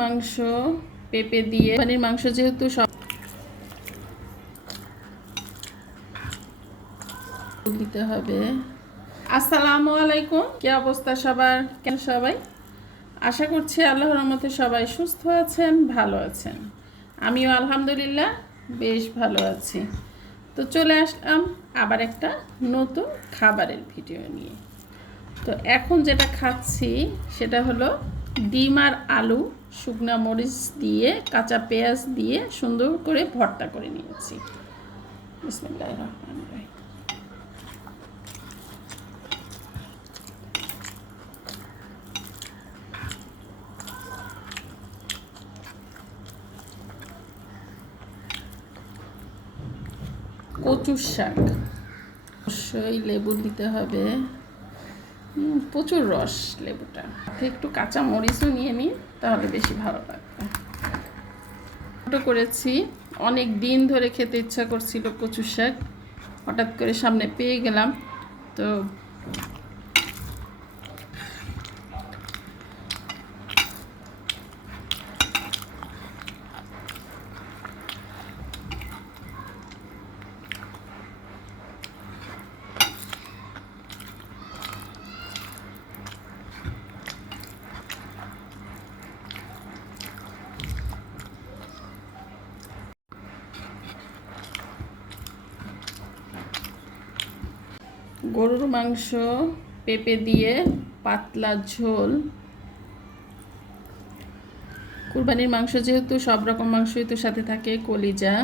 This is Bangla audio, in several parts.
মাংস পেঁপে দিয়ে, কোরবানির মাংস যেহেতু সব দিতে হবে। আসসালামু আলাইকুম, কি অবস্থা সবার? কেন সবাই? আশা করছি আল্লাহর রহমতে সবাই সুস্থ আছেন, ভালো আছেন। আমিও আলহামদুলিল্লাহ বেশ ভালো আছি। তো চলে আসলাম আবার একটা নতুন খাবারের ভিডিও নিয়ে। তো এখন যেটা খাচ্ছি সেটা হলো ডিম আর আলু শুকনা মরিচ দিয়ে, কাঁচা পেঁয়াজ দিয়ে সুন্দর করে ভর্তা করে নিয়েছি। বিসমিল্লাহির রহমানির রহিম। কচুর শাক, অবশ্যই লেবু দিতে হবে, প্রচুর রস লেবুটা। একটু কাঁচা মরিচও নিয়ে নিই, তাহলে বেশি ভালো লাগবে। ছোটো করেছি, অনেক দিন ধরে খেতে ইচ্ছা করছিল কচুর শাক, হঠাৎ করে সামনে পেয়ে গেলাম। তো গরুর মাংস পেঁপে দিয়ে পাতলা ঝোল। কুরবানির মাংস যেহেতু সব রকম মাংসই তো সাথে থাকে, কলিজা,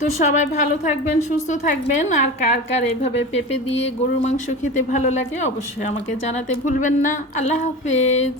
তো সবাই ভালো থাকবেন, সুস্থ থাকবেন। আর কার কার এভাবে পেঁপে দিয়ে গরুর মাংস খেতে ভালো লাগে অবশ্যই আমাকে জানাতে ভুলবেন না। আল্লাহ হাফেজ।